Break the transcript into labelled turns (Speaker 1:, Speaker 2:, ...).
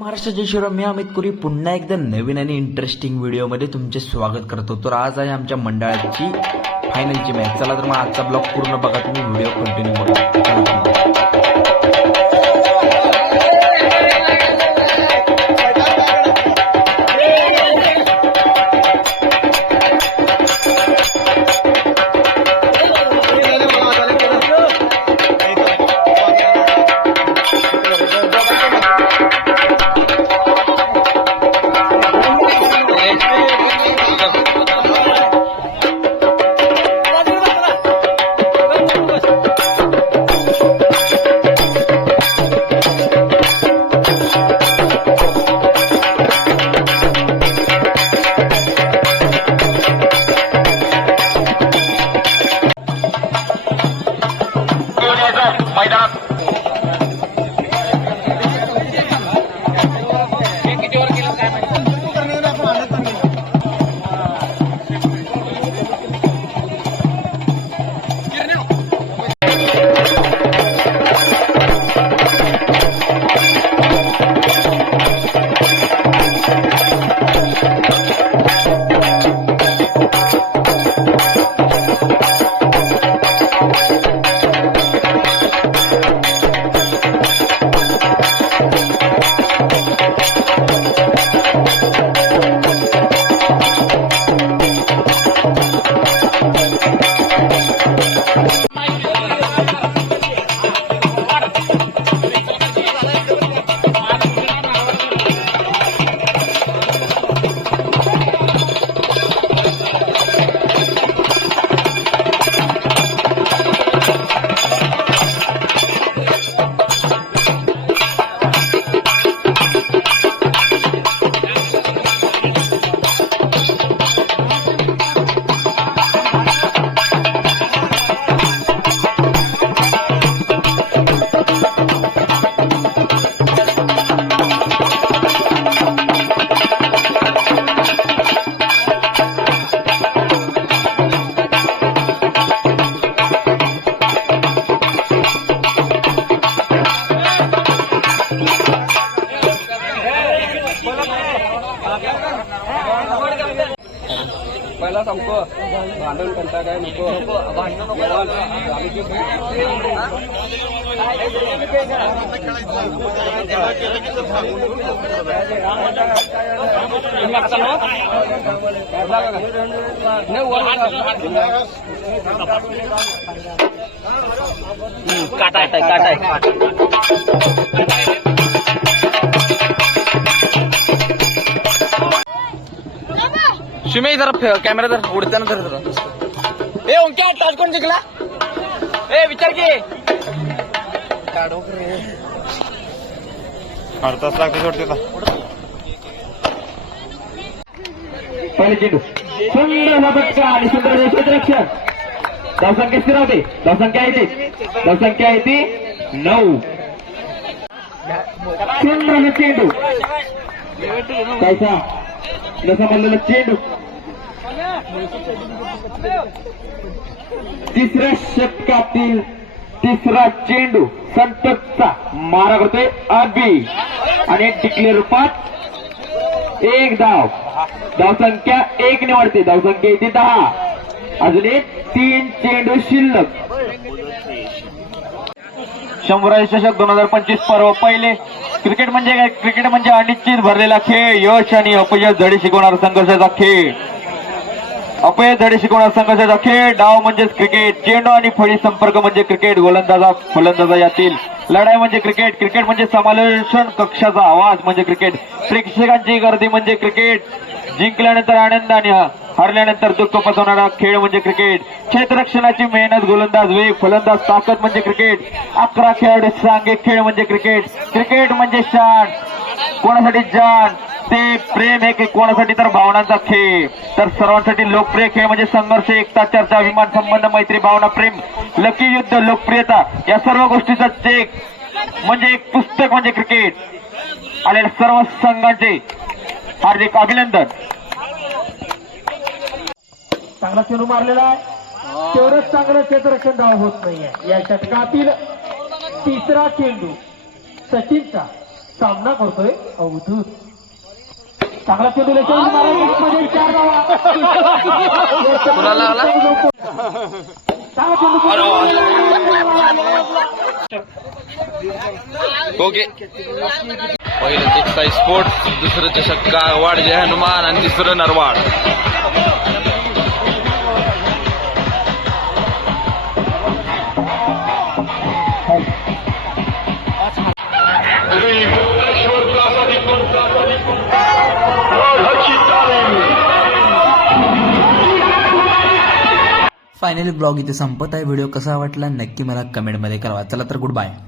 Speaker 1: महाराष्ट्र जय शिवराम मी अमित कुरी. पुन्हा एकदा नवीन आणि इंटरेस्टिंग व्हिडिओमध्ये तुमचे स्वागत करतो. तर आज आहे आमच्या मंडळाची फायनलची मॅच चला तर मग आजचा ब्लॉग पूर्ण बघा तुम्ही व्हिडिओ कंटिन्यू बघा.
Speaker 2: पहिला सांगतो भांडण करता काय नको काटाय काटाय शिमे जरा कॅमेरा जर उडताना धर जरा ए ओंक्या टॉस कोण जिंकला? ए विचार की.
Speaker 3: अर्धा तास लागते सोडते
Speaker 4: पहिले चेंडू सुंदर फटका आणि सुंदर क्षेत्ररक्षण धावसंख्या स्थिर होते. धावसंख्या आहे ती. धावसंख्या आहे ती नऊ. सुंदर चेंडू कैसा जसं म्हणलेलं चेंडू. तिसऱ्या षटकातील तिसरा चेंडू संततचा मारा करतोय अबी आणि टिकले रूपात एक धाव धावसंख्या एक निवडते धावसंख्या येते दहा. अजून एक तीन चेंडू शिल्लक. शंभरावी चषक दोन हजार पंचवीस पर्व पहिले. क्रिकेट म्हणजे काय? क्रिकेट म्हणजे अनिश्चित भरलेला खेळ. यश आणि अपयश धडे शिकवणारा संघर्षाचा खेळ. अपयश धडे शिकवणारा संघर्षाचा खेळ. डाव म्हणजेच क्रिकेट. चेंडू आणि फळी संपर्क म्हणजे क्रिकेट. गोलंदाजा फलंदाजा यातील. लढाई म्हणजे क्रिकेट. क्रिकेट म्हणजे समालोचन. कक्षाचा आवाज म्हणजे क्रिकेट. प्रेक्षकांची गर्दी म्हणजे क्रिकेट. जिंकल्यानंतर आनंद आणि हरल्यानंतर दुःख पसवणारा खेळ म्हणजे क्रिकेट क्षेत्ररक्षणाची मेहनत गोलंदाज वेग फलंदाज ताकद म्हणजे क्रिकेट अकरा खेळाडू सांगे खेळ म्हणजे क्रिकेट क्रिकेट म्हणजे शान. कोणासाठी जान? ते प्रेम हे की- कोणासाठी? तर भावनांचा खेळ. तर सर्वांसाठी लोकप्रिय खेळ म्हणजे संघर्ष एकता चर्चा विमान संबंध मैत्री भावना प्रेम लकी युद्ध लोकप्रियता या सर्व गोष्टीचा चेक म्हणजे एक पुस्तक म्हणजे क्रिकेट आलेल्या सर्व संघांचे हार्दिक अभिनंदन. चांगला चेंडू मारलेला आहे. तेवढंच चांगलं क्षेत्ररक्षण धाव होत नाहीये. या षटकातील तिसरा चेंडू सचिनचा
Speaker 3: सामना करतोय अवधूत. चांगला चेंडू लेखनमध्ये चार धावा.
Speaker 2: कुणाला लागला?
Speaker 3: चांगला चेंडू.
Speaker 2: ओके. पहिलं टेक्सटाईल स्पोर्ट्स दुसरं चषक वाढ जय हनुमान आणि तिसरं नरवाड.
Speaker 1: फायनली ब्लॉग इथे संपत आहे. व्हिडिओ कसा वाटला नक्की मला कमेंटमध्ये कळवा. चला तर गुड बाय.